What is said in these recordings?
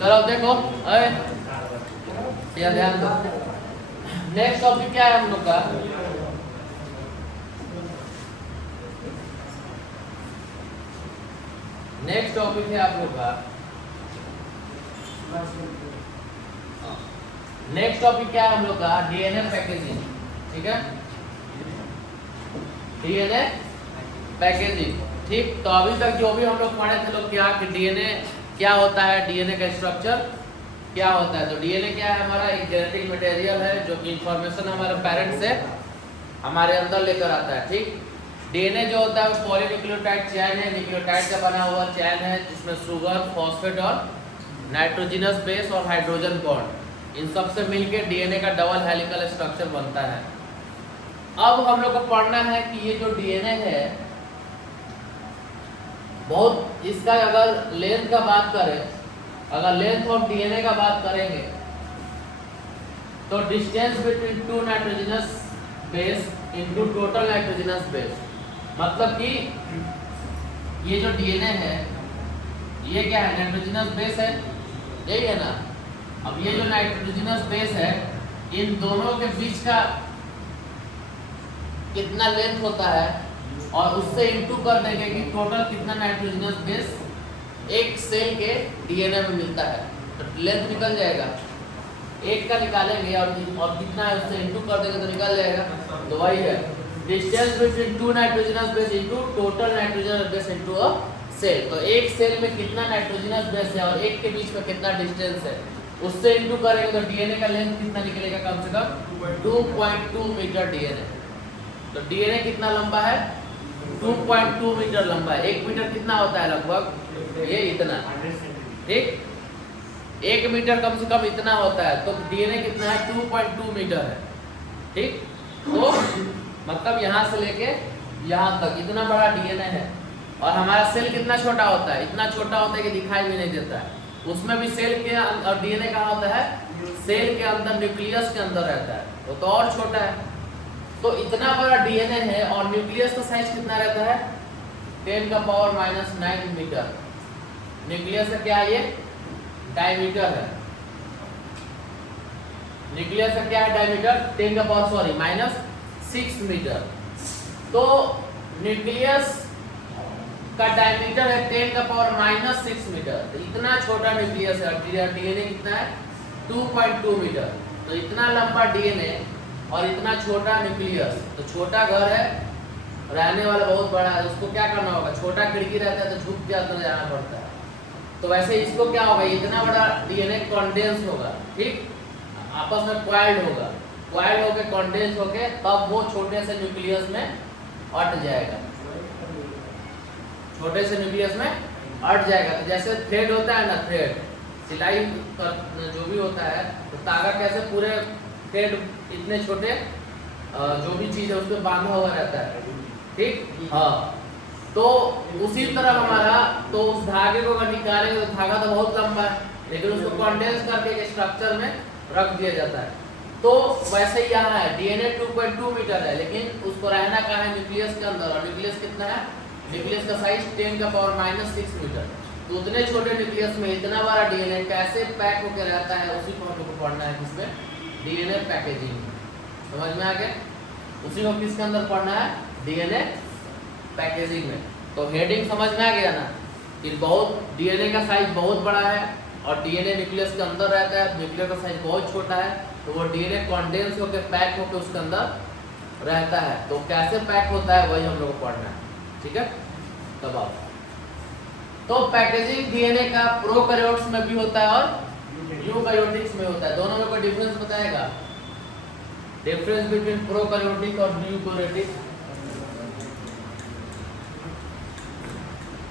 चलो देखो, अरे ये ध्यान दो। नेक्स्ट टॉपिक क्या है हम लोग का? नेक्स्ट टॉपिक है आप लोग का, नेक्स्ट टॉपिक क्या है हम लोग का? DNA packaging. ठीक है, डीएनए पैकेजिंग। ठीक, तो अभी तक जो भी हम लोग पढ़े थे लोग क्या कि डीएनए क्या होता है, डीएनए का स्ट्रक्चर क्या होता है। तो डीएनए क्या है? हमारा एक जेनेटिक मटेरियल है जो कि इंफॉर्मेशन हमारे पेरेंट्स से हमारे अंदर लेकर आता है। ठीक, डीएनए जो होता है वो पॉलीन्यूक्लियोटाइड चेन है, न्यूक्लियोटाइड का बना हुआ चेन है जिसमें शुगर, फॉस्फेट और नाइट्रोजनस बेस और हाइड्रोजन बॉन्ड, इन सब से मिलकर डीएनए का डबल हेलिकल स्ट्रक्चर बनता है। अब हम लोग को पढ़ना है कि ये जो डीएनए है बहुत, इसका अगर लेंथ का बात करें, अगर लेंथ ऑफ डीएनए का बात करेंगे तो distance between two nitrogenous base into total nitrogenous base, मतलब कि ये जो डीएनए है ये क्या है? नाइट्रोजनस बेस है, यही है ना। अब ये जो नाइट्रोजनस बेस है इन दोनों के बीच का कितना लेंथ होता है और उससे इनटू कर देंगे कि टोटल कितना नाइट्रोजनस बेस एक सेल के डीएनए में मिलता है, तो लेंथ निकल जाएगा। एक का निकालेंगे और कितना है उससे इनटू कर देंगे तो निकल जाएगा। तो वही है distance between two nitrogenous base into total nitrogenous base into a cell. तो एक सेल में कितना नाइट्रोजनस बेस है और एक के बीच में कितना डिस्टेंस है उससे इनटू करेंगे तो डीएनए का लेंथ कितना निकलेगा? कम से कम 2.2 मीटर डीएनए। तो डीएनए कितना लंबा है? 2.2 मीटर लंबा है। 1 मीटर कितना होता है? लगभग ये इतना। ठीक, 1 मीटर कम से कम इतना होता है, तो डीएनए कितना है? 2.2 मीटर है। ठीक, तो मतलब यहाँ से लेके यहाँ तक इतना बड़ा डीएनए है। और हमारा सेल कितना छोटा होता है? इतना छोटा होता है कि दिखाई भी नहीं देता है। उसमें भी सेल के और डीएनए कहाँ होता है? सेल के अंदर, न्यूक्लियस के अंदर रहता है, वो तो और छोटा है। तो इतना बड़ा डीएनए है और न्यूक्लियस का साइज कितना रहता है? 10⁻⁹ मीटर। न्यूक्लियस का क्या है? ये डायमीटर है। न्यूक्लियस का क्या है? Diameter 10⁻⁻6 metre. तो न्यूक्लियस का डायमीटर है 10⁻⁻6 मीटर। तो इतना छोटा न्यूक्लियस है। डीएनए कितना है? 2.2 मीटर। तो इतना लंबा डीएनए और इतना छोटा न्यूक्लियस, तो छोटा घर है, रहने वाला बहुत बड़ा है, उसको क्या करना होगा? छोटा खिड़की रहता है तो झुक के अंदर जाना पड़ता है। तो वैसे इसको क्या होगा? इतना बड़ा डीएनए कॉन्डेंस होगा। ठीक, आपस में क्वाइल्ड होगा, क्वाइल्ड होके कॉन्डेंस होके तब वो छोटे से न्यूक्लियस में अट जाएगा, छोटे से न्यूक्लियस में अट जाएगा। तो जैसे थ्रेड होता है ना, थ्रेड सिलाई जो भी होता है, तो तागा कैसे पूरे थ्रेड इतने छोटे जो भी चीज है उसमें बांधा हुआ रहता है। ठीक, हाँ, तो उसी तरह हमारा, तो उस धागे को अगर निकालेंगे तो धागा तो बहुत लंबा है, लेकिन उसको कंडेंस करके एक स्ट्रक्चर में रख दिया जाता है। तो वैसे ही यहाँ है, डीएनए 2.2 मीटर है, लेकिन उसको रहना कहाँ है? न्यूक्लियस के अंदर। और न्यूक्लियस कितना है? न्यूक्लियस का साइज 10⁻⁻6 मीटर। तो उतने छोटे न्यूक्लियस में इतना बड़ा डीएनए कैसे पैक होकर रहता है, उसी को हम लोग को पढ़ना है। किसमें? DNA packaging. समझ में आ गया? उसी को किसके अंदर पढ़ना है? डीएनए पैकेजिंग में। तो हेडिंग समझ में आ गया ना कि बहुत डीएनए का साइज बहुत बड़ा है और डीएनए न्यूक्लियस के अंदर रहता है, न्यूक्लियस का साइज बहुत छोटा है, तो वो डीएनए कंडेंस होकर पैक होकर उसके अंदर रहता है। तो कैसे पैक होता है वही हम लोग को पढ़ना है। ठीक है, तब आओ। तो पैकेजिंग डीएनए का प्रोकैरियोट्स में भी होता है और यूकैरियोटिक्स में होता है। दोनों में कोई डिफरेंस बताएगा? डिफरेंस बिटवीन प्रोकैरियोटिक और यूकैरियोटिक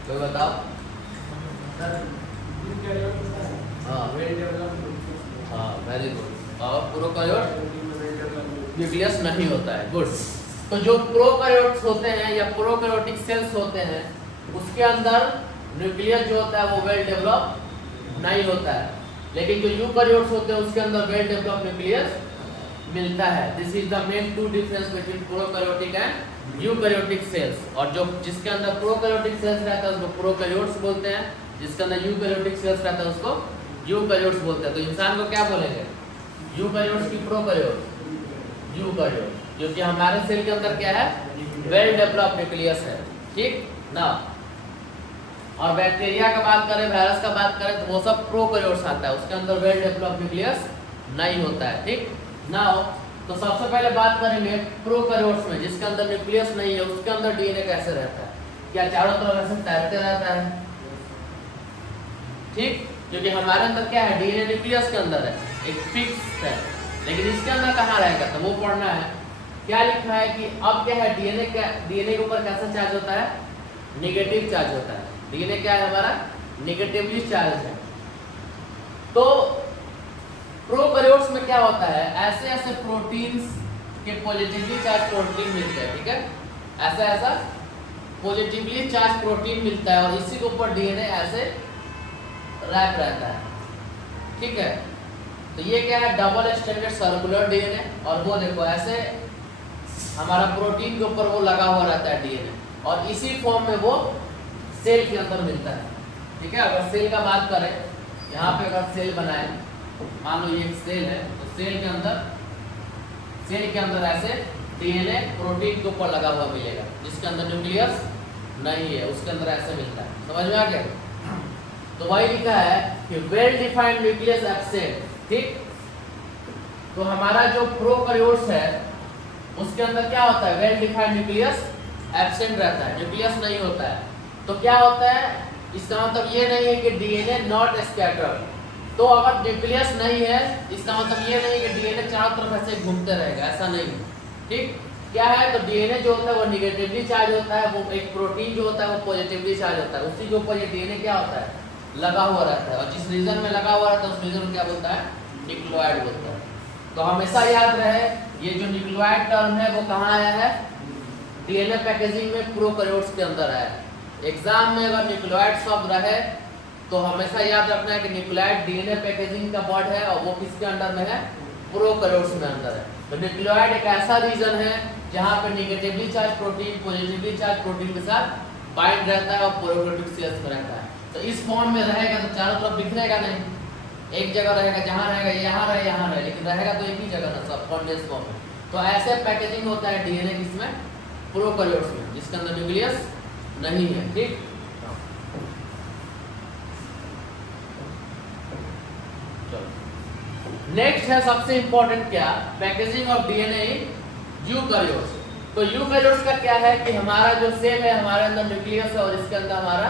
कोई बताओ? हाँ, वेरी गुड। और प्रोकैरियोट न्यूक्लियस नहीं होता है। गुड। तो जो प्रोकैरियोट्स होते हैं या प्रोकैरियोटिक सेल्स होते हैं उसके अंदर न्यूक्लियस जो होता है वो वेल डेवलप नहीं होता है, लेकिन जो यूकैरियोट्स होते हैं उसके अंदर वेल डेवलप न्यूक्लियस मिलता है। This is the main two difference between prokaryotic and eukaryotic cells. और जो जिसके अंदर प्रोकैरियोटिक सेल्स रहता है उसको प्रोकैरियोट्स बोलते हैं, जिसके अंदर यूकैरियोटिक सेल्स रहता है उसको यूकैरियोट्स बोलते हैं। तो इंसान को क्या बोलेंगे? यूकैरियोट्स की प्रोकैरियोट्स। यूकैरियोट्स जो कि हमारे सेल के अंदर क्या है? वेल डेवलप्ड न्यूक्लियस है, ठीक ना। और बैक्टीरिया का बात करें, वायरस का बात करें तो वो सब प्रोकैरियोट्स आता है, उसके अंदर वेल डेवलप्ड न्यूक्लियस नहीं होता है, ठीक ना। तो सबसे पहले बात करेंगे प्रोकैरियोट्स में, जिसके अंदर न्यूक्लियस नहीं है, उसके अंदर डीएनए कैसे रहता है? क्या चारों तरफ ऐसे तैरते रहता है? ठीक, क्योंकि हमारे अंदर क्या है? डीएनए न्यूक्लियस के अंदर है, एक फिक्स है, लेकिन इसके अंदर कहाँ रहेगा? तो वो पढ़ना है। क्या लिखा है कि अब क्या है? डीएनए के ऊपर कैसा चार्ज होता है? नेगेटिव चार्ज होता है। डीएनए क्या है हमारा? नेगेटिवली चार्ज है। तो प्रोकैरियोट्स में क्या होता है? ऐसे ऐसे प्रोटीन्स के पॉजिटिवली चार्ज प्रोटीन मिलते हैं, ठीक है। ऐसा ऐसा पॉजिटिवली चार्ज प्रोटीन मिलता है और इसी के ऊपर डीएनए ऐसे रैप रहता है, ठीक है। तो ये क्या है? डबल स्टैंडर्ड सर्कुलर डीएनए, और वो देखो ऐसे हमारा प्रोटीन के ऊपर वो लगा हुआ रहता है डीएनए, और इसी फॉर्म में वो सेल के अंदर मिलता है, ठीक है। अगर सेल का बात करें, यहाँ पे अगर सेल बनाए, मान लो ये एक सेल है, तो सेल के अंदर ऐसे डीएनए प्रोटीन के ऊपर लगा हुआ मिलेगा, जिसके अंदर न्यूक्लियस नहीं है, उसके अंदर ऐसे मिलता है। समझ में आ गया? तो वही लिखा है कि वेल डिफाइंड न्यूक्लियस एब्सेंट, ठीक। तो हमारा जो प्रोकैरियोट्स है उसके अंदर क्या होता है? वेल डिफाइंड न्यूक्लियस एब्सेंट रहता है, न्यूक्लियस नहीं होता है। तो क्या होता है? इसका मतलब ये नहीं है कि डीएनए नॉट स्कैटर्ड। तो अगर न्यूक्लियस नहीं है, इसका मतलब ये नहीं कि डीएनए चारों तरफ ऐसे घूमते रहेगा, ऐसा नहीं है, ठीक। क्या है? तो डीएनए जो होता है वो निगेटिवली चार्ज होता है, वो एक प्रोटीन जो होता है वो पॉजिटिवली चार्ज होता है, उसी के ऊपर ये डीएनए क्या होता है? लगा हुआ रहता है, और जिस रीजन में लगा हुआ रहता है उस रीजन को क्या बोलता है? न्यूक्लियोइड बोलता है। तो हमेशा याद रहे, ये जो न्यूक्लियोइड टर्म है वो कहाँ आया है? डीएनए पैकेजिंग में प्रोकैरियोट्स के अंदर आया है। एग्जाम में अगर न्यूक्लियोइड शब्द रहे तो हमेशा याद रखना है कि न्यूक्लियोइड डीएनए पैकेजिंग का वर्ड है, और वो किसके अंडर में है? प्रोकैरियोट्स में अंदर है। तो न्यूक्लियोइड एक ऐसा रीजन है जहाँ पे negatively charge protein positively charge protein के साथ बाइंड रहता है और प्रोकैरियोटिक सेल्स में रहता है। तो इस फॉर्म में रहेगा तो चारों तरफ बिखरेगा नहीं, एक जगह रहेगा, जहाँ रहेगा यहाँ रहे यहाँ रहे, लेकिन रहेगा तो एक ही जगह ना, सब कॉन्डेंस फॉर्म में। तो ऐसे पैकेजिंग होता है डीएनए किसमें? प्रोकैरियोट्स में, जिसके अंदर न्यूक्लियस नहीं है, ठीक। नेक्स्ट है सबसे इंपॉर्टेंट क्या? Packaging of DNA in eukaryotes. तो यूकैरियोट्स का क्या है कि हमारा जो सेल है, हमारे अंदर न्यूक्लियस है और इसके अंदर हमारा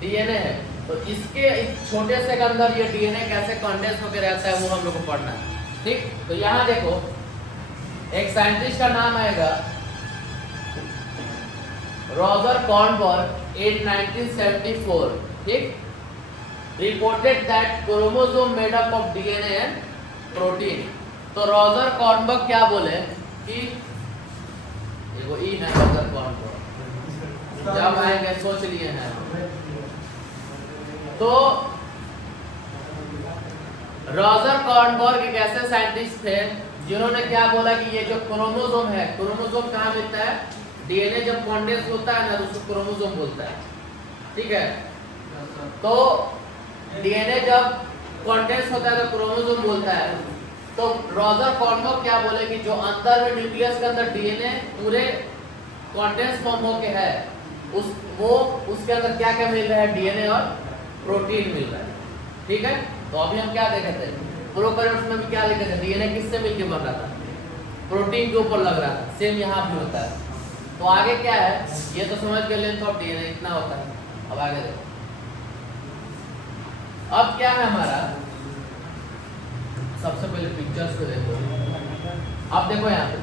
डीएनए है। तो इसके इस छोटे से के अंदर ये डीएनए कैसे कंडेंस होकर रहता है वो हम लोग को पढ़ना है, ठीक। तो यहाँ देखो, एक साइंटिस्ट का नाम आएगा रॉजर कॉर्नबर्ग in 1974, ठीक। Reported that chromosome made up of DNA and protein. तो रॉजर कॉर्नबर्ग क्या बोले कि देखो ई है रॉजर कॉर्नबर्ग, जब आएंगे सोच लिए हैं। तो रॉजर कॉर्नबर्ग एक ऐसे साइंटिस्ट थे जिन्होंने क्या बोला कि ये जो क्रोमोसोम है, क्रोमोसोम कहाँ मिलता है? डीएनए जब कॉन्डेंस होता है ना तो उसको क्रोमोसोम बोलता है, ठीक है। तो डीएनए जब कॉन्डेंस होता है तो क्रोमोसोम बोलता है। तो रॉजर कॉर्नबर्ग क्या बोले कि जो अंदर में न्यूक्लियस के अंदर डीएनए पूरे कॉन्डेंस फॉर्म होके है, उसके अंदर क्या क्या मिल रहा है? डीएनए और प्रोटीन मिल रहा है, ठीक है। तो अभी हम क्या देखे थे? प्रोकैरियोट्स में भी क्या लिखे थे? डीएनए किससे मिलके बन रहा था? प्रोटीन के ऊपर लग रहा था। सेम यहाँ भी होता है। तो आगे क्या है? ये तो समझ गए लेंथ ऑफ डीएनए इतना होता है। अब आगे देखो, अब क्या है हमारा? सबसे पहले पिक्चर्स को देखो। अब देखो यहाँ पे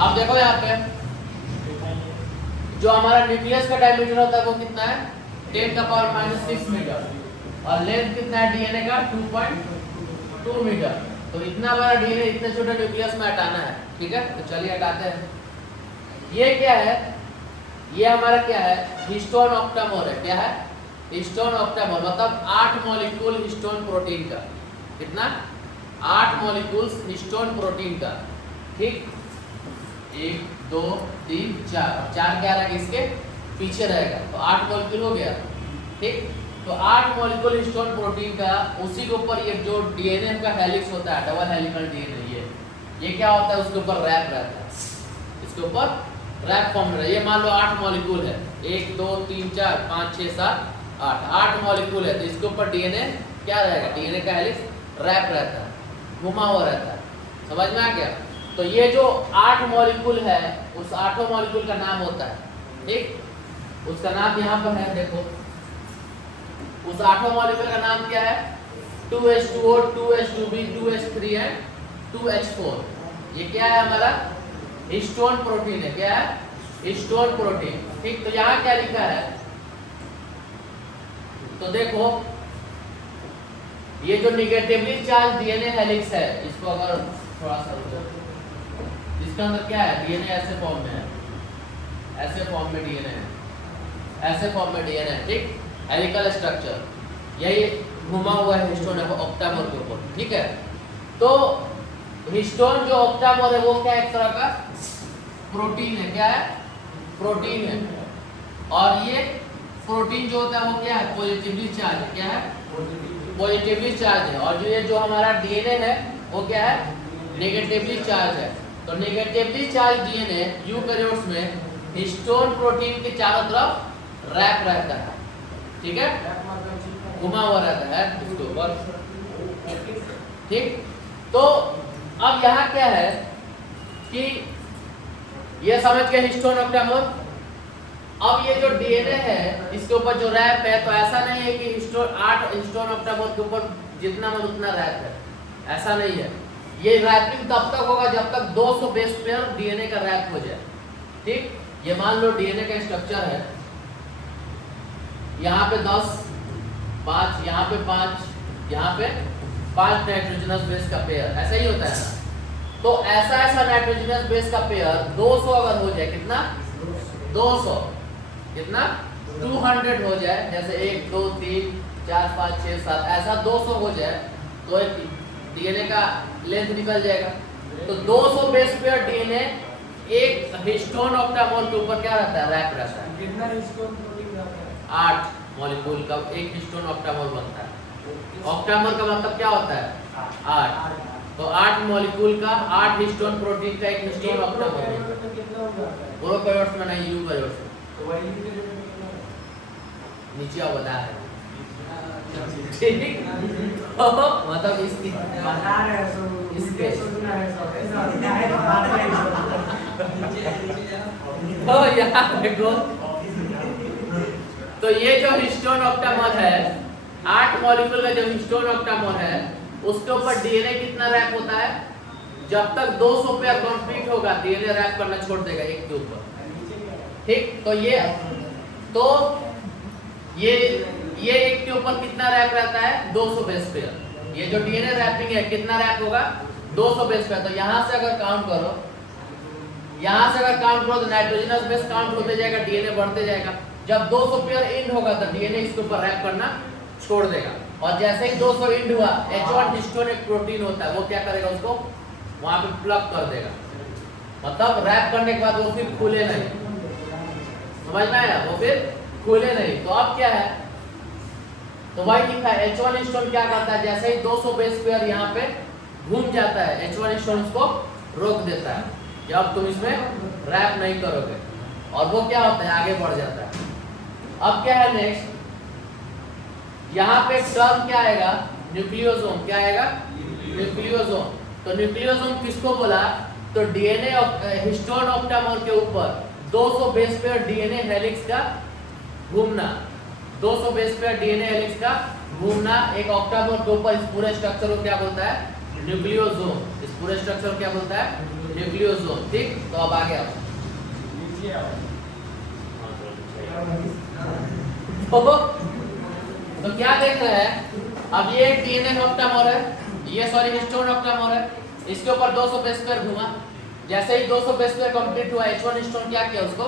आप देखो यहाँ पे जो हमारा न्यूक्लियस का डायमीटर होता है वो कितना है? 10⁻⁻6 मीटर, और लेंथ कितना है डीएनए का? 2.2 मीटर। तो इतना बड़ा डीएनए इतने छोटे न्यूक्लियस में हटाना है, ठीक है। तो चलिए हटाते हैं। ये क्या है? ये हमारा क्या है? हिस्टोन ऑक्टामोर है। क्या है? हिस्टोन ऑक्टामोर, मतलब 8 मॉलिक्यूल हिस्टोन प्रोटीन का। कितना? 8 मॉलिक्यूल्स हिस्टोन प्रोटीन का, ठीक। 1 2 3 4, और 4 क्या रहेगा इसके पीछे रहेगा, तो 8 मॉलिक्यूल हो गया। ठीक, तो 8 मॉलिक्यूल हिस्टोन प्रोटीन का, उसी के ऊपर ये जो डीएनए का हेलिक्स होता है, डबल हेलिकल डीएनए, ये क्या होता है, उसके ऊपर रैप रहता है, इसके ऊपर रैप फॉर्म रहा है। ये मान लो 8 मॉलिक्यूल है, 1 2 3 4 5 6 7 8 मॉलिक्यूल है, तो इसके ऊपर डीएनए क्या रहेगा, डीएनए का हेलिक्स रैप रहता है, घुमा हुआ रहता है। समझ में आ गया? तो ये जो 8 मॉलिक्यूल है, उस 8 मॉलिक्यूल का नाम होता है, ठीक, उसका नाम यहाँ पर है, देखो उस 8 मॉलिक्यूल का नाम क्या है, 2H2O 2H2B 2H3 and 2H4। ये क्या है हमारा हिस्टोन प्रोटीन है, क्या है, हिस्टोन प्रोटीन। ठीक, तो यहाँ क्या लिखा है, तो देखो ये जो निगेटिवली चार्ज डीएनए हेलिक्स है, इसको अगर थोड़ा सा, इसके अंदर क्या है, डीएनए ऐसे फॉर्म में है, ऐसे फॉर्म में डीएनए है, ऐसे फॉर्म में डीएनए है, ठीक, हेलिकल स्ट्रक्चर, यही घुमा हुआ है हिस्टोन ऑक्टामर के ऊपर। ठीक है, तो हिस्टोन जो ऑक्टामर है वो क्या है, एक तरह का प्रोटीन है, क्या है, प्रोटीन है, और ये प्रोटीन जो होता है वो क्या है, पॉजिटिवली चार्ज है, क्या है, पॉजिटिवली चार्ज है, और जो हमारा डीएनए है वो क्या है, नेगेटिवली चार्ज है। तो नेगेटिवली चार्ज डीएनए यूकैरियोट्स में हिस्टोन प्रोटीन के चारों तरफ रैप रहता है, ठीक है, घुमा हुआ रहता है इसके ऊपर। ठीक, तो अब यहाँ क्या है कि ये समझ के हिस्टोन ऑक्टामर। अब ये जो डीएनए है इसके ऊपर जो रैप है, तो ऐसा नहीं है कि हिस्टोन 8 हिस्टोन ऑक्टामर के ऊपर जितना मन उतना रैप है, ऐसा नहीं है। ये रैपिंग तब तक होगा जब तक 200 बेस पेयर डीएनए का रैप हो जाए। ठीक, ये मान लो डीएनए का स्ट्रक्चर है, यहाँ पे 10 5, यहाँ पे 5, यहाँ पे 5 नाइट्रोजनस बेस का पेयर, ऐसा ही होता है ना। तो ऐसा नाइट्रोजनस बेस का पेयर 200 अगर हो जाए, कितना, 200, कितना, 200 हो जाए, जैसे 1 2 3 4 5 6 7, ऐसा 200 हो जाए तो एक डीएनए का लेंथ निकल जाएगा। तो 200 बेस पेयर डीएनए एक हिस्टोन ऑक्टामर के ऊपर क्या रहता है, रैप रहता है। कितना हिस्टोन प्रोटीन रहता है? 8 मॉलिक्यूल का एक हिस्टोन ऑक्टामर बनता है। ऑक्टामर का मतलब क्या होता है, 8, तो 8 मॉलिक्यूल का 8 हिस्टोन प्रोटीन का एक हिस्टोन ऑक्टामर बनता है। कितना हो जाता है? प्रोकैरियोट्स में नहीं, यूकैरियोट्स में। तो वही नीचे आओ बता है, ठीक, मतलब इसकी बता रहे हैं, सो इसके सुनना है, सब ऐसा क्या है, बात नहीं। तो यहाँ देखो, तो ये जो हिस्टोन ऑक्टामर है, 8 मॉलिक्यूल का जो हिस्टोन ऑक्टामर है, उसके ऊपर डीएनए कितना रैप होता है, जब तक 200 पेयर कंप्लीट होगा डीएनए रैप करना छोड़ देगा एक के ऊपर। ठीक, तो ये एक के ऊपर कितना रैप रहता है, 200 बेस पेयर। ये जो डीएनए रैपिंग है कितना रैप होगा, 200 बेस पेयर। तो यहाँ से अगर काउंट करो, यहाँ से अगर काउंट करो तो नाइट्रोजनस बेस काउंट होते जाएगा, डीएनए बढ़ते जाएगा। जब 200 पेयर एंड होगा तो डीएनए इसके ऊपर रैप करना छोड़ देगा, और जैसे ही 200 एंड हुआ, H1 हिस्टोन एक प्रोटीन होता है, वो क्या करेगा, उसको वहां पे प्लग कर देगा, मतलब रैप करने के बाद वो फिर खुले नहीं। समझ में आया, वो फिर खुले नहीं। तो अब क्या है, तो वही लिखा है, H1 हिस्टोन क्या करता है, जैसे ही 200 बेस पेयर यहाँ पे घूम जाता है, H1 हिस्टोन उसको रोक देता है कि अब तुम इसमें रैप नहीं करोगे, और वो क्या होता है, आगे बढ़ जाता है। अब क्या है नेक्स्ट, यहाँ पे टर्म क्या आएगा, न्यूक्लियोसोम। क्या आएगा, न्यूक्लियोसोम। तो न्यूक्लियोसोम किसको बोला, तो डीएनए हिस्टोन ऑक्टामर के ऊपर 200 बेस पेयर डीएनए हेलिक्स का घूमना, 200 बेस पेयर डीएनए हेलिक्स का घूमना एक ऑक्टामर के ऊपर, इस पूरे स्ट्रक्चर को क्या बोलता है, न्यूक्लियोसोम। इस पूरे स्ट्रक्चर को क्या बोलता है, न्यूक्लियोसोम। ठीक, तो अब आगे आओ, तो क्या देख रहे हैं, अब ये डीएनए ऑक्टामर है, ये सॉरी हिस्टोन ऑक्टामर है, इसके ऊपर 200 बेस पेयर घुमा, जैसे ही 200 बेस पेयर कंप्लीट हुआ, H1 हिस्टोन क्या किया, उसको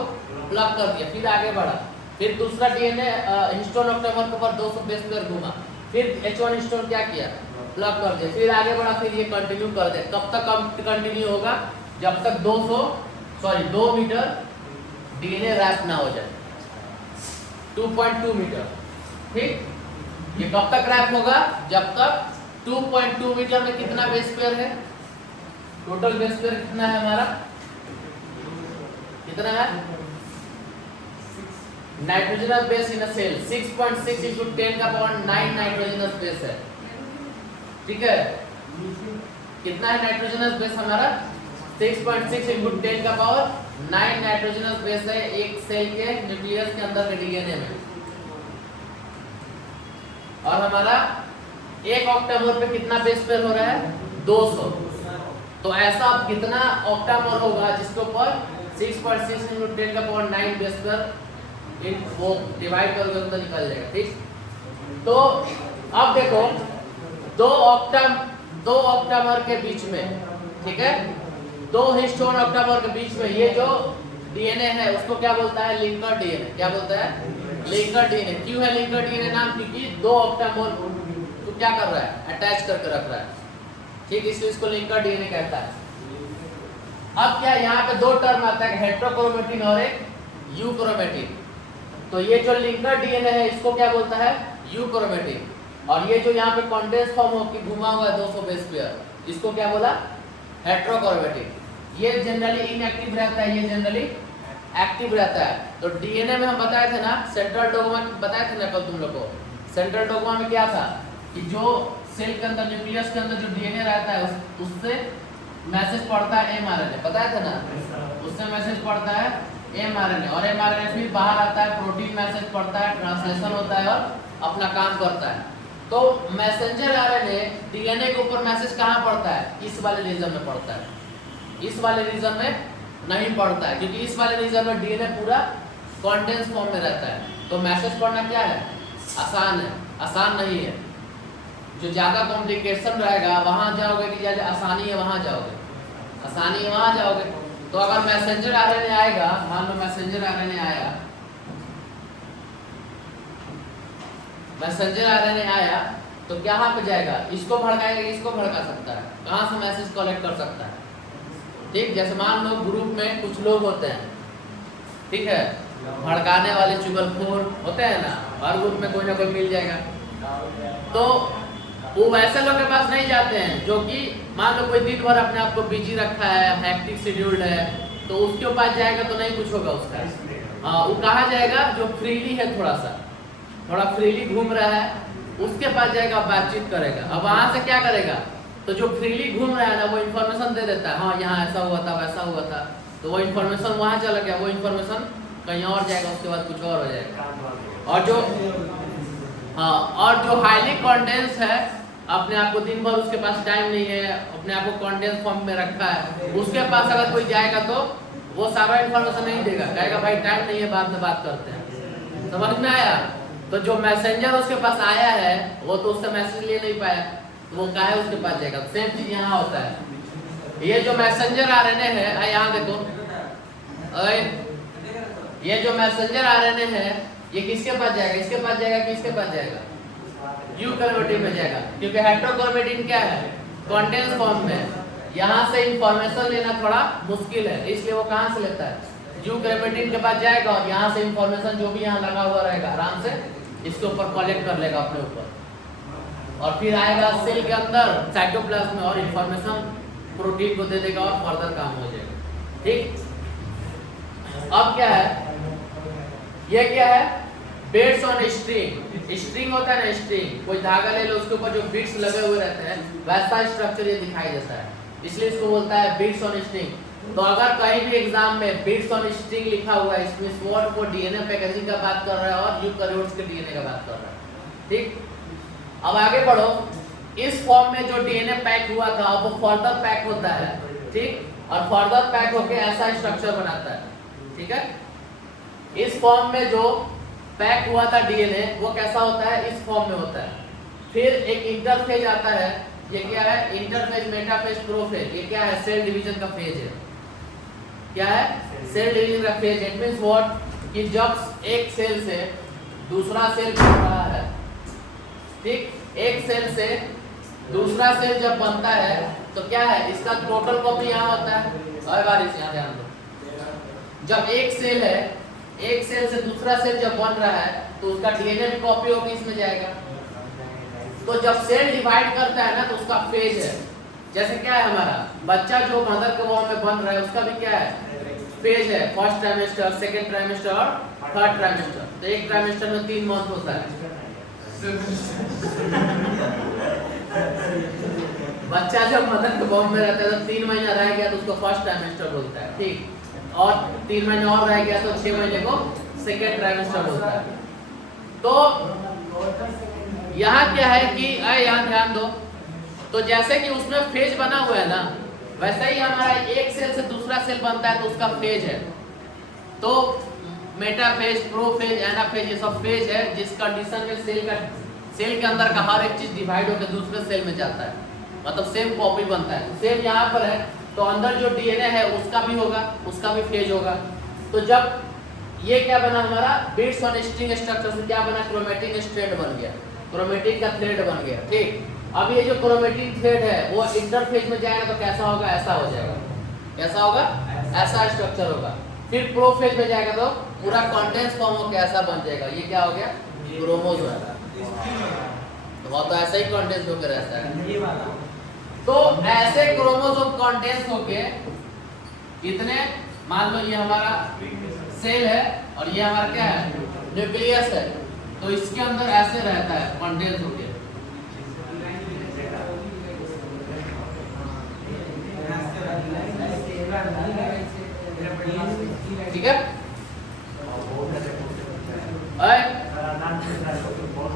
प्लग कर दिया, फिर आगे बढ़ा, फिर दूसरा डीएनए हिस्टोन ऑक्टामर के ऊपर 200 बेस पेयर घुमा, फिर H1 हिस्टोन क्या किया, प्लग कर दिया, फिर आगे बढ़ा, फिर ये कंटिन्यू कर दे। कब तक कंटिन्यू होगा, जब तक 200 सॉरी 2 मीटर डीएनए रैप ना हो जाए, 2.2 मीटर। ठीक, ये कब तक रैप होगा? जब तक 2.2 मीटर में कितना बेस पेयर है? टोटल बेस पेयर कितना है हमारा? कितना है? Nitrogenous base in a cell 6.6 into 10 का पावर 9 नाइट्रोजनस बेस है। ठीक है, कितना है नाइट्रोजनस बेस हमारा? 6.6 into 10 का पावर 9 नाइट्रोजनस बेस है एक सेल के न्यूक्लियस के अंदर के डीएनए में। और हमारा एक ऑक्टामोल पे कितना बेस पेयर हो रहा है? 200। तो ऐसा अब कितना ऑक्टामोल होगा जिसके ऊपर 6.6 into 10 का पावर 9 बेस पेयर वो डिवाइड करोगे तो निकल जाएगा। ठीक, तो अब देखो दो ऑक्टामर के बीच में, ठीक है, 2 हिस्टोन ऑक्टामर के बीच में ये जो डीएनए है उसको क्या बोलता है? Linker DNA. क्या बोलता है? Linker DNA. क्यों है लिंकर डीएनए नाम? क्योंकि 2 ऑक्टामोल तो क्या कर रहा है? अटैच करके रख रहा है। ठीक, इसलिए इसको लिंकर डीएनए कहता है। अब क्या यहाँ पे 2 टर्म आता है, हेट्रोक्रोमेटिन और एक यूक्रोमेटिन। तो ये जो लिंकर डीएनए है इसको क्या बोलता है? यूक्रोमेटिन। और ये जो यहाँ पे कॉन्डेंस फॉर्म होकर घुमा हुआ है 200 बेस पेयर, इसको क्या बोला? हेट्रोक्रोमेटिन। ये जनरली इनएक्टिव रहता है, ये जनरली एक्टिव रहता है। तो डीएनए में हम बताए थे ना, सेंट्रल डोग्मा बताए थे ना कल तुम लोग को। सेंट्रल डोग्मा में क्या था कि जो सेल के अंदर न्यूक्लियस के अंदर जो डीएनए रहता है उससे मैसेज पढ़ता है एमआरएनए, बताया था ना, उससे मैसेज पढ़ता है एमआरएनए, और एमआरएनए फिर बाहर आता है, प्रोटीन मैसेज पढ़ता है, ट्रांसलेशन होता है और अपना काम करता है। तो मैसेंजर आरएनए डीएनए के ऊपर मैसेज कहाँ पढ़ता है? इस वाले रीजन में पढ़ता है, इस वाले रीजन में नहीं पढ़ता है, क्योंकि इस वाले रीजन में डीएनए पूरा कॉन्डेंस फॉर्म में रहता है। तो मैसेज पढ़ना क्या है? आसान है, आसान नहीं है। जो ज़्यादा कॉम्प्लिकेशन रहेगा वहाँ जाओगे कि ज़्यादा आसानी है वहाँ जाओगे, आसानी है वहाँ जाओगे। तो अगर मैसेंजर आरएनए आएगा, मान लो मैसेंजर आरएनए आया, मैसेंजर आरएनए आया तो कहाँ पे जाएगा? इसको भड़काएगा, इसको भड़का सकता है, कहाँ से मैसेज कलेक्ट कर सकता है? ठीक, जैसे मान लो ग्रुप में कुछ लोग होते हैं, ठीक है, भड़काने वाले चुगलखोर होते हैं ना, हर ग्रुप में कोई ना कोई मिल जाएगा। तो वो वैसे लोग के पास नहीं जाते हैं जो कि मान लो कोई दिन भर अपने आप को बिजी रखा है, हैक्टिक शेड्यूल्ड है, तो उसके पास जाएगा तो नहीं कुछ होगा उसका। वो कहाँ जाएगा? जो फ्रीली है, थोड़ा फ्रीली घूम रहा है, उसके पास जाएगा, बातचीत करेगा। अब वहाँ से क्या करेगा? तो जो फ्रीली घूम रहा है ना वो इन्फॉर्मेशन दे देता है, हाँ यहाँ ऐसा हुआ था, वैसा हुआ था, तो वो इन्फॉर्मेशन वहाँ चला गया, वो इन्फॉर्मेशन कहीं और जाएगा, उसके बाद कुछ और हो जाएगा। और जो हाईली कॉन्डेंस है, अपने आप को दिन भर उसके पास टाइम नहीं है, अपने आप को कॉन्डेंस फॉर्म में रखा है, उसके पास अगर कोई जाएगा तो वो सारा इन्फॉर्मेशन नहीं देगा, कहेगा भाई टाइम नहीं है, बाद में बात करते हैं। समझ में आया? तो जो मैसेंजर उसके पास आया है वो तो उससे मैसेज ले नहीं पाया, तो वो काहे उसके पास जाएगा? सेम चीज यहाँ होता है। ये जो मैसेंजर आरएनए है, यहाँ देखो, ये जो मैसेंजर आरएनए है ये किसके पास जाएगा? इसके पास जाएगा कि इसके पास जाएगा? यूक्रोमेटिन में जाएगा, क्योंकि हेट्रोक्रोमेटिन क्या है? कॉन्डेंस फॉर्म में, यहाँ से इंफॉर्मेशन लेना थोड़ा मुश्किल है, इसलिए वो कहाँ से लेता है? यूक्रोमेटिन के पास जाएगा और यहाँ से इंफॉर्मेशन जो भी यहाँ लगा हुआ रहेगा आराम से इसके ऊपर कलेक्ट कर लेगा अपने ऊपर, और फिर आएगा सेल के अंदर साइटोप्लाज्म में और इंफॉर्मेशन प्रोटीन को दे देगा और फर्दर काम हो जाएगा। ठीक, अब क्या है? ये क्या है? Beds on string. स्ट्रिंग होता है ना, स्ट्रिंग, कोई धागा ले लो, उसके ऊपर जो बीट्स लगे हुए रहते हैं, वैसा स्ट्रक्चर ये दिखाई देता है, इसलिए इसको बोलता है बीट्स ऑन स्ट्रिंग। तो अगर कहीं भी एग्जाम में बीट्स ऑन स्ट्रिंग लिखा हुआ है, इसमें स्वॉट को डीएनए पैकेजिंग का बात कर रहा है और यूकैरियोट्स के डीएनए का बात कर रहा है। ठीक, अब आगे बढ़ो। इस फॉर्म में जो डीएनए पैक हुआ था अब वो फर्दर पैक होता है, ठीक, और फर्दर पैक होके ऐसा स्ट्रक्चर बनाता है। ठीक है, इस फॉर्म में जो पैक हुआ था डीएनए वो कैसा होता है? इस फॉर्म में होता है। फिर एक इंटरफेज आता है, ये क्या है? Interphase, metaphase, prophase. ये क्या है? सेल डिवीजन का फेज है। क्या है? सेल डिवीजन का फेज। It means what? कि जब एक सेल से दूसरा सेल बन रहा है, ठीक, एक सेल से दूसरा सेल जब बनता है तो क्या है? इसका टोटल कॉपी यहाँ होता है। और बारिश यहाँ ध्यान दो, जब एक सेल है, एक सेल से दूसरा सेल जब बन रहा है तो उसका डीएनए भी कॉपी होकर इसमें जाएगा। तो जब सेल डिवाइड करता है ना तो उसका फेज है, जैसे क्या है हमारा बच्चा जो मदर के वॉर्म में बन रहा है उसका भी क्या है, फेज है। फर्स्ट ट्राइमेस्टर, सेकंड ट्राइमेस्टर और थर्ड ट्राइमेस्टर। तो एक ट्राइमेस्टर में 3 मंथ होता है। बच्चा जब मदर के वॉर्म में रहता है तो 3 महीना रह गया तो उसको फर्स्ट ट्राइमेस्टर बोलता है, ठीक। और 3 महीने और रह गया तो 6 महीने को सेकेंड ट्राइमेस्टर बोलता है। तो यहाँ क्या है कि यहाँ ध्यान दो, तो जैसे कि उसमें फेज बना हुआ है ना, वैसे ही हमारा एक सेल से दूसरा सेल बनता है तो उसका फेज है। तो मेटाफेज, प्रोफेज, एनाफेज ये सब फेज है जिस कंडीशन में सेल के अंदर का हर एक चीज डिवाइड होकर दूसरे सेल में जाता है, मतलब सेम कॉपी बनता है। सेम यहाँ पर है तो अंदर जो डीएनए है उसका भी होगा, उसका भी फेज होगा। तो जब ये क्या बना हमारा बिट्स ऑन स्ट्रिंग स्ट्रक्चर से क्या बना, क्रोमेटिन स्ट्रैंड बन गया, क्रोमेटिन का थ्रेड बन गया, ठीक। अब ये जो क्रोमेटिन थ्रेड है वो इंटरफेज में जाएगा तो कैसा होगा, ऐसा हो जाएगा। कैसा होगा, ऐसा स्ट्रक्चर होगा। फिर प्रोफेज में जाएगा तो पूरा कंडेंस फॉर्म हो कैसा बन जाएगा, ये क्या हो गया, क्रोमोसोम। तो वो तो ऐसा ही कंडेंस होकर रहता है। तो ऐसे क्रोमोसोम कंडेंस होके इतने, मान लो ये हमारा सेल है और ये हमारा क्या है, न्यूक्लियस है, तो इसके अंदर ऐसे रहता है कंडेंस होके। ठीक है,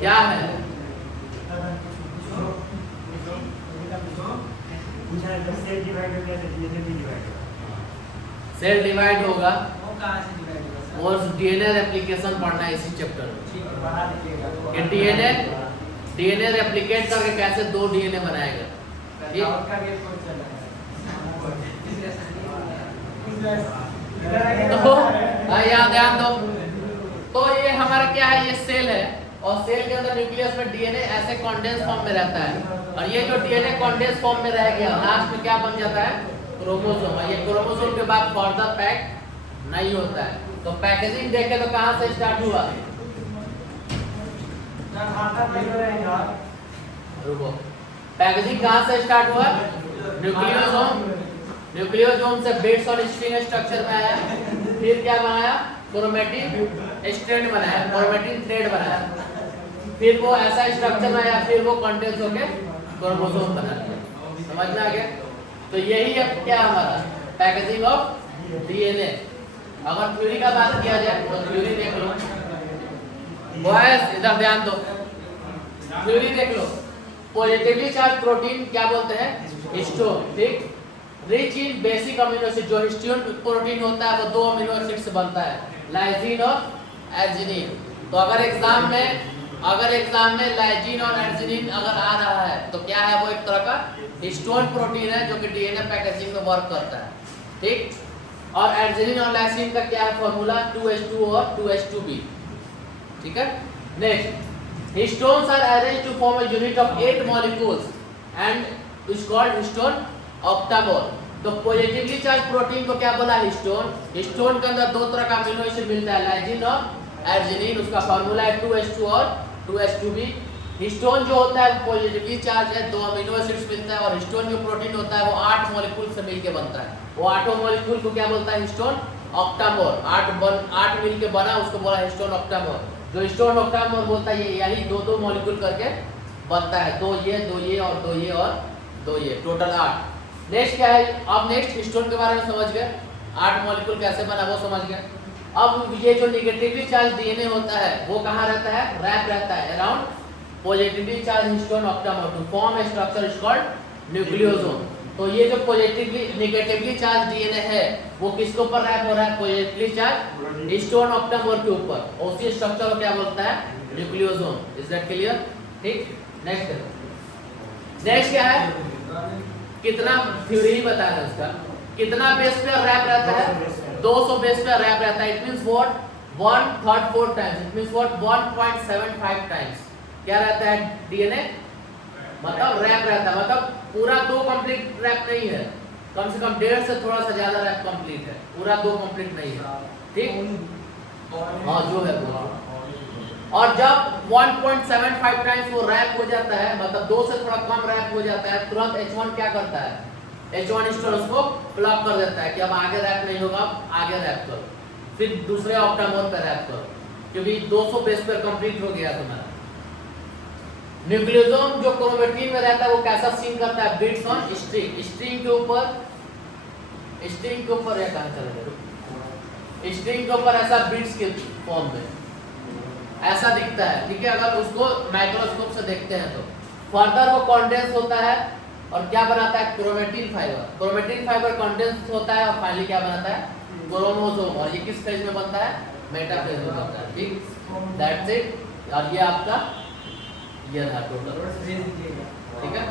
क्या है, सेल डिवाइड होगा और डीएनए रेप्लिकेशन पढ़ना है इसी चैप्टर में कि डीएनए रेप्लिकेट करके कैसे 2 डीएनए बनाएगा। तो यहाँ ध्यान दो, तो ये हमारा क्या है, ये सेल है और सेल के अंदर न्यूक्लियस में डीएनए ऐसे कंडेंस फॉर्म में रहता है और ये जो डीएनए कंडेंस फॉर्म में रह गया लास्ट में क्या बन जाता है, क्रोमोसोम। ये क्रोमोसोम के बाद फर्दर पैक नहीं होता है। तो पैकेजिंग देखे तो कहां से स्टार्ट हुआ, रुको, पैकेजिंग कहां से स्टार्ट हुआ, न्यूक्लियोसोम। न्यूक्लियोसोम से बिट्स और स्ट्रिंग स्ट्रक्चर में आया, फिर क्या बनाया, क्रोमेटिन स्ट्रैंड बनाया, क्रोमेटिन थ्रेड बनाया, फिर वो ऐसा स्ट्रक्चर में आया, फिर वो कंडेंस होके क्रोमोसोम बना। समझ में आ गया। तो यही है क्या हमारा पैकेजिंग ऑफ डीएनए। अगर थ्योरी का बात किया जाए तो थ्योरी देख लो बॉयज, इधर ध्यान दो, थ्योरी देख लो। पॉजिटिवली चार्ज प्रोटीन क्या बोलते हैं, हिस्टोन, ठीक। Rich in basic amino acid, जो हिस्टोन प्रोटीन होता है वो 2 अमीनो एसिड से बनता है, लाइसिन और एर्जिनिन। तो अगर एग्जाम में लाइसिन और एर्जिनिन अगर आ रहा है तो क्या है, वो एक तरह का हिस्टोन प्रोटीन है जो कि डीएनए पैकेजिंग में वर्क करता है, ठीक। और एर्जिनिन और लाइसिन का क्या है फॉर्मूला, 2H2O और 2H2B, ठीक है। Next, histones are arranged to form a unit of 8 molecules and is called histone octamer. तो पॉजिटिवली चार्ज प्रोटीन को क्या बोला, हिस्टोन। हिस्टोन के अंदर 2 तरह का अमीनो एसिड मिलता है, लाइसिन और एर्जिनिन। उसका फॉर्मूला है 2H2 और 2H2B। हिस्टोन जो होता है पॉजिटिवली चार्ज है, 2 अमीनो एसिड्स मिलता है, और हिस्टोन जो प्रोटीन होता है वो 8 मॉलिक्यूल से मिलकर बनता है। वो 8 मॉलिक्यूल को क्या बोलता है, हिस्टोन ऑक्टामोर। 8 मिलके बना, उसको बोला हिस्टोन ऑक्टामोर। जो हिस्टोन ऑक्टामोर बोलता है ये यही 2-2 मॉलिक्यूल करके बनता है, 2 ये और 2 ये और 2 ये, टोटल 8। नेक्स्ट क्या है, अब नेक्स्ट हिस्टोन के बारे में समझ गए, 8 मॉलिक्यूल कैसे बना वो समझ गए। अब ये जो नेगेटिवली चार्ज डीएनए होता है वो कहाँ रहता है, रैप रहता है around positively charge histone octamer to form a structure is called nucleosome. तो ये जो नेगेटिवली चार्ज डीएनए है वो किसके ऊपर रैप हो रहा है, पॉजिटिवली चार्ज हिस्टोन ऑक्टामोर के ऊपर, और उसी स्ट्रक्चर को क्या बोलता है, न्यूक्लियोसोम। इज दैट क्लियर, ठीक। नेक्स्ट क्या है, कितना थ्योरी ही बता रहे हैं उसका, कितना बेस पे रैप रहता है, 200 बेस पे रैप रहता है। It means what, 1/3 times, it means what 1.75 times क्या रहता है डीएनए, मतलब रैप रहता है, मतलब पूरा 2 कंप्लीट रैप नहीं है, कम से कम 1.5 से थोड़ा सा ज्यादा रैप कंप्लीट है, पूरा 2 कंप्लीट नहीं है, ठीक। हाँ जो है वो। और जब 1.75 टाइम्स वो रैप हो जाता है, मतलब 2 से थोड़ा कम रैप हो जाता है, तुरंत H1 क्या करता है, H1 स्टोर उसको ब्लॉक कर देता है कि अब आगे रैप नहीं होगा, अब आगे रैप करो, फिर दूसरे ऑक्टामोड पे रैप करो, क्योंकि 200 बेस पर कंप्लीट हो गया तुम्हारा। न्यूक्लियोसोम जो क्रोमेटिन में रहता है वो कैसा सीन करता है, बिट्स ऑन स्ट्रिंग, स्ट्रिंग के ऊपर या कहां चला गया, स्ट्रिंग के ऊपर ऐसा बिट्स के फॉर्म में ऐसा दिखता है, ठीक है। अगर उसको माइक्रोस्कोप से देखते हैं तो फर्दर वो कंडेंस होता है और क्या बनाता है, chromatin fibre. Chromatin fibre condense होता है और फाइनली क्या बनाता है, क्रोमोसोम। और ये किस फेज में बनता है, मेटाफेज में बनता है, ठीक। That's it. और ये आपका ये था टोटल, ठीक है।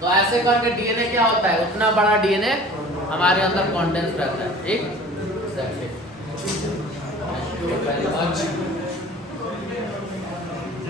तो ऐसे करके डीएनए क्या होता है, उतना बड़ा डीएनए हमारे अंदर कंडेंस रहता है, ठीक। That's it.